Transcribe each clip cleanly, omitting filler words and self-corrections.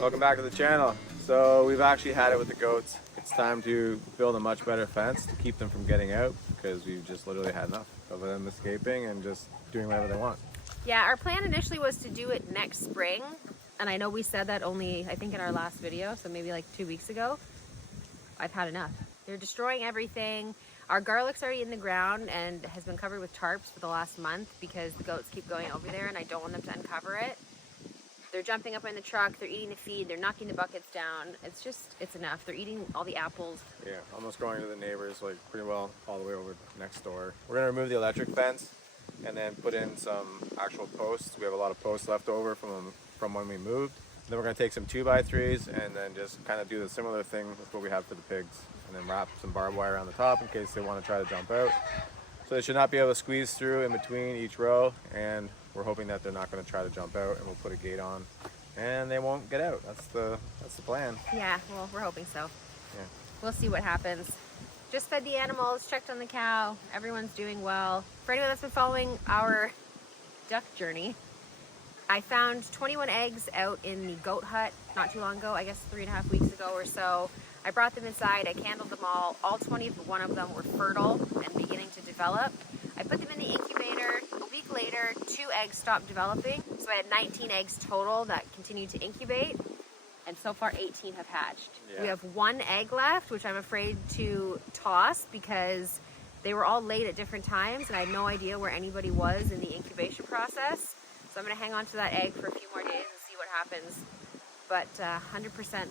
Welcome back to the channel. So we've actually had it with the goats. It's time to build a much better fence to keep them from getting out because we've just literally had enough of them escaping and just doing whatever they want. Yeah, our plan initially was to do it next spring. And I know we said that only, I think in our last video, so maybe like 2 weeks ago. I've had enough. They're destroying everything. Our garlic's already in the ground and has been covered with tarps for the last month because the goats keep going over there and I don't want them to uncover it. They're jumping up in the truck, they're eating the feed, they're knocking the buckets down. It's enough. They're eating all the apples. Yeah, almost going to the neighbors, like pretty well all the way over next door. We're gonna remove the electric fence and then put in some actual posts. We have a lot of posts left over from when we moved. Then we're gonna take some 2x3s and then just kind of do the similar thing with what we have for the pigs. And then wrap some barbed wire around the top in case they want to try to jump out. So they should not be able to squeeze through in between each row, and we're hoping that they're not going to try to jump out, and we'll put a gate on and they won't get out. That's the plan. Yeah, well, we're hoping so. Yeah. We'll see what happens. Just fed the animals, checked on the cow. Everyone's doing well. For anyone that's been following our duck journey, I found 21 eggs out in the goat hut not too long ago, I guess 3.5 weeks ago or so. I brought them inside, I candled them all. All 21 of them were fertile and beginning to develop. I put them in the incubator. A week later, 2 eggs stopped developing. So I had 19 eggs total that continued to incubate. And so far 18 have hatched. Yeah. We have 1 egg left, which I'm afraid to toss because they were all laid at different times and I had no idea where anybody was in the incubation process. So I'm gonna hang on to that egg for a few more days and see what happens. But 100%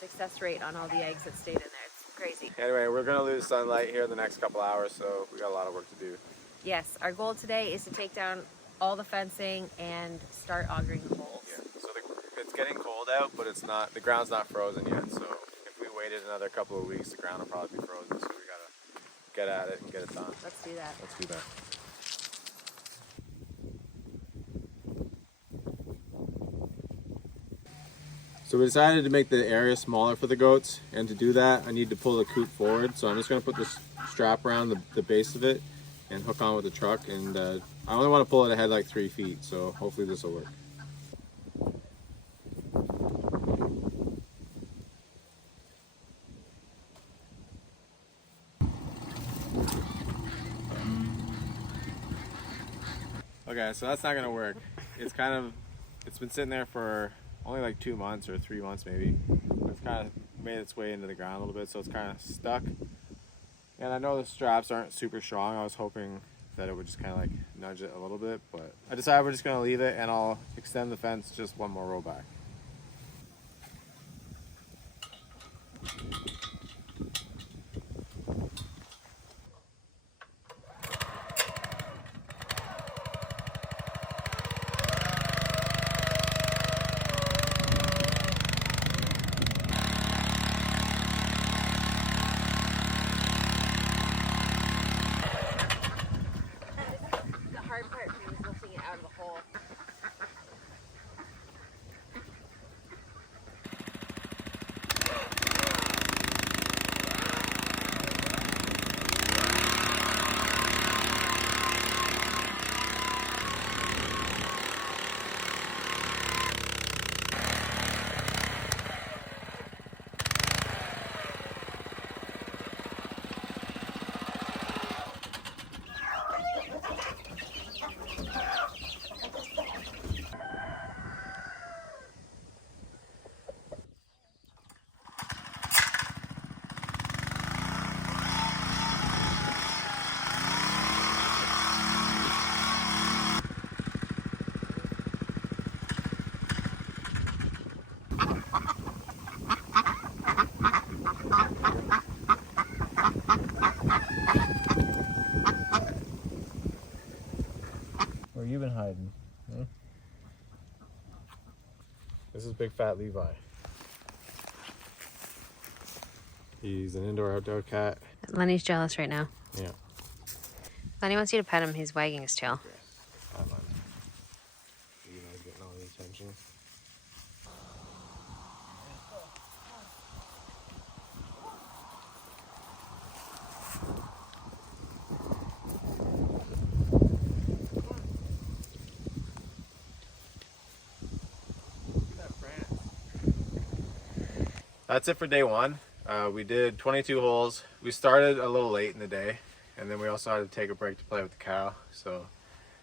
success rate on all the eggs that stayed in there. It's crazy. Anyway, we're going to lose sunlight here in the next couple hours, so we got a lot of work to do. Yes, our goal today is to take down all the fencing and start augering the holes. Yeah. So it's getting cold out, but it's not. The ground's not frozen yet. So if we waited another couple of weeks, the ground will probably be frozen. So we gotta get at it and get it done. Let's do that. Let's do that. So we decided to make the area smaller for the goats, and to do that I need to pull the coop forward. So I'm just going to put this strap around the base of it and hook on with the truck, and I only want to pull it ahead like 3 feet, so hopefully this will work. Okay, so that's not going to work. It's been sitting there for only like 2 months or 3 months maybe. It's kind of made its way into the ground a little bit, so it's kind of stuck. And I know the straps aren't super strong. I was hoping that it would just kind of like nudge it a little bit, but I decided we're just going to leave it and I'll extend the fence just 1 more row back. Where you been hiding? Hmm? This is Big Fat Levi. He's an indoor-outdoor cat. Lenny's jealous right now. Yeah. Lenny wants you to pet him. He's wagging his tail. I love him. You guys getting all the attention. That's it for day one. We did 22 holes. We started a little late in the day, and then we also had to take a break to play with the cow, so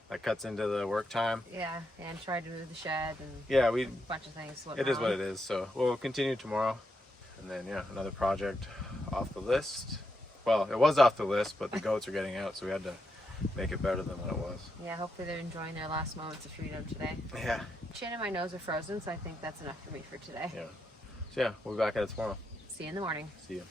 that cuts into the work time. Yeah, and tried to move the shed and Yeah, a bunch of things. it is what it is, so we'll continue tomorrow. And then, yeah, another project off the list. Well, it was off the list, but the goats are getting out, so we had to make it better than what it was. Yeah, hopefully they're enjoying their last moments of freedom today. Yeah. Chin and my nose are frozen, so I think that's enough for me for today. Yeah. So yeah, we'll be back at it tomorrow. See you in the morning. See you.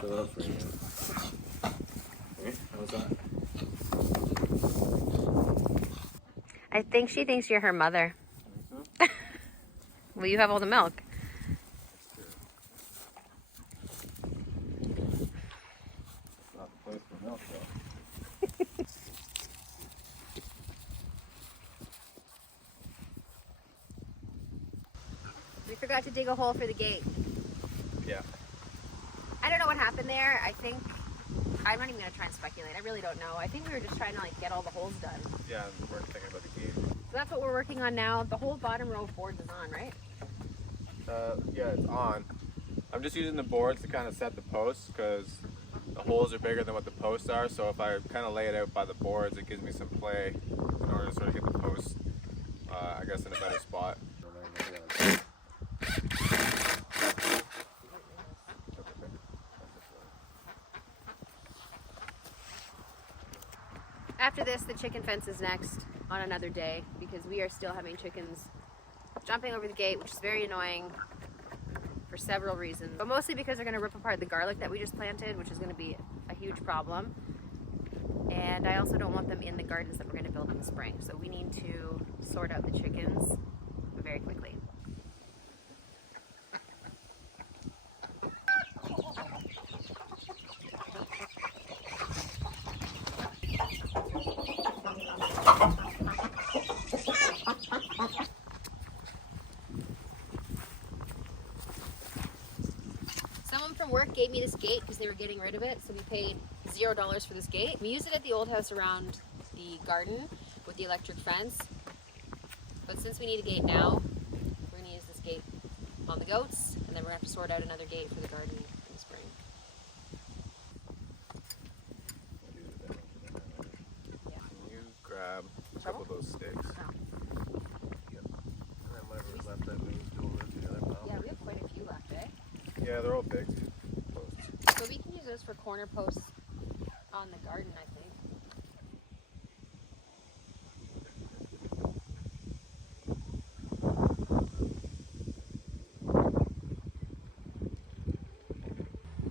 Fill it up for you. Okay, how's that? I think she thinks you're her mother. So? Well, you have all the milk. Not the place for milk, though. We forgot to dig a hole for the gate. Yeah. I don't know what happened there. I'm not even going to try and speculate. I really don't know. I think we were just trying to like get all the holes done. Yeah, we're thinking about the gate. So that's what we're working on now. The whole bottom row of boards is on, right? Yeah, it's on. I'm just using the boards to kind of set the posts because the holes are bigger than what the posts are. So if I kind of lay it out by the boards, it gives me some play in order to sort of get the posts, I guess, in a better spot. After this, the chicken fence is next on another day because we are still having chickens jumping over the gate, which is very annoying for several reasons, but mostly because they're going to rip apart the garlic that we just planted, which is going to be a huge problem. And I also don't want them in the gardens that we're going to build in the spring, so we need to sort out the chickens very quickly. Someone from work gave me this gate because they were getting rid of it, so we paid $0 for this gate. We used it at the old house around the garden with the electric fence, but since we need a gate now, on the goats, and then we're going to have to sort out another gate for the garden in the spring. Yeah. Can you grab a couple of those sticks? Oh. Yep. And then whatever's left that moves over to the other pile. Yeah, we have quite a few left, eh? Yeah, they're all big posts. So we can use those for corner posts on the garden, I think.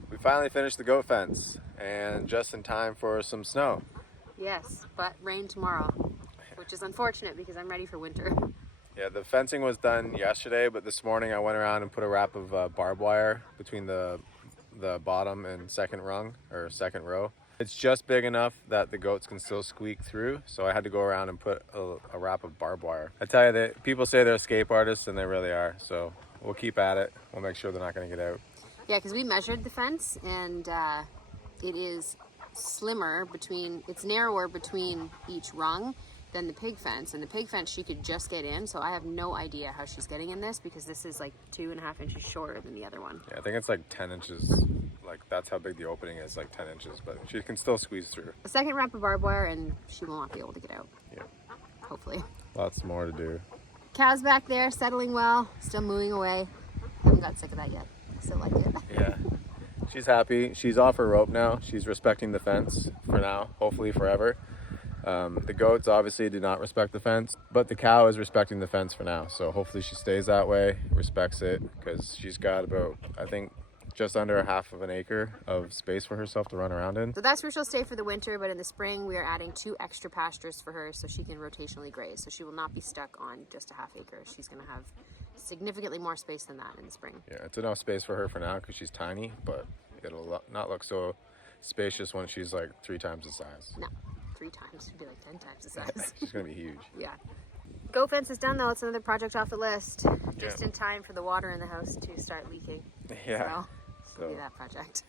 We finally finished the goat fence, and just in time for some snow. Yes, but rain tomorrow, which is unfortunate because I'm ready for winter. Yeah, the fencing was done yesterday, but this morning I went around and put a wrap of barbed wire between the bottom and second rung, or second row. It's just big enough that the goats can still squeak through, so I had to go around and put a wrap of barbed wire. I tell you that people say they're escape artists, and they really are, so we'll keep at it. We'll make sure they're not going to get out. Yeah, because we measured the fence, and it is slimmer it's narrower between each rung than the pig fence. And the pig fence she could just get in, so I have no idea how she's getting in this, because this is like 2.5 inches shorter than the other one. Yeah, I think it's like 10 inches, like that's how big the opening is, like 10 inches, but she can still squeeze through. A second wrap of barbed wire and she will not be able to get out. Yeah. Hopefully. Lots more to do. Cows back there, settling well, still mooing away. Haven't got sick of that yet. I still like it. Yeah. She's happy. She's off her rope now. She's respecting the fence for now, hopefully forever. The goats obviously do not respect the fence, but the cow is respecting the fence for now. So hopefully she stays that way, respects it, because she's got about, I think, just under a half of an acre of space for herself to run around in. So that's where she'll stay for the winter, but in the spring we are adding 2 extra pastures for her so she can rotationally graze. So she will not be stuck on just a half acre. She's going to have significantly more space than that in the spring. Yeah, it's enough space for her for now because she's tiny, but it'll not look so spacious when she's like 3 times the size. No, 3 times. She'd be like 10 times the size. She's going to be huge. Yeah. Goat fence is done though. It's another project off the list. Just Yeah. in time for the water in the house to start leaking. Yeah. So it'll be that project.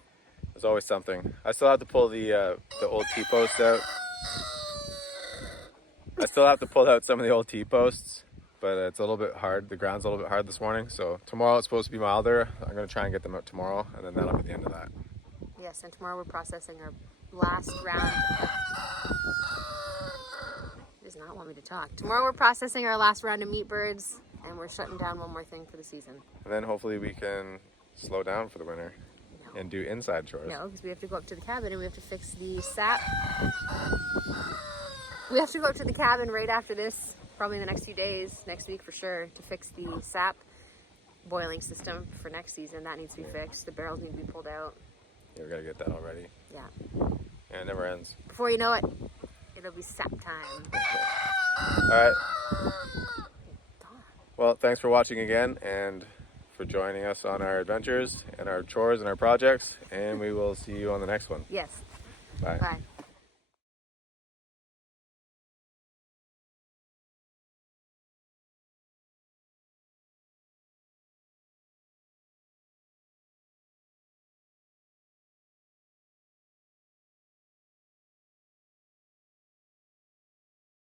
There's always something. I still have to pull the old T-posts out. I still have to pull out some of the old T-posts, but it's a little bit hard. The ground's a little bit hard this morning, so tomorrow it's supposed to be milder. I'm going to try and get them out tomorrow, and then that'll be the end of that. Yes, and tomorrow we're processing our last round. He does not want me to talk. Tomorrow we're processing our last round of meat birds, and we're shutting down one more thing for the season. And then hopefully we can slow down for the winter and do inside chores. No, because we have to go up to the cabin and we have to fix the sap. We have to go up to the cabin right after this, probably in the next few days, next week for sure, to fix the sap boiling system for next season. That needs to be fixed. The barrels need to be pulled out. Yeah, we got to get that all ready. Yeah. And it never ends. Before you know it, it'll be sap time. All right. Well, thanks for watching again and for joining us on our adventures and our chores and our projects. And we will see you on the next one. Yes. Bye. Bye.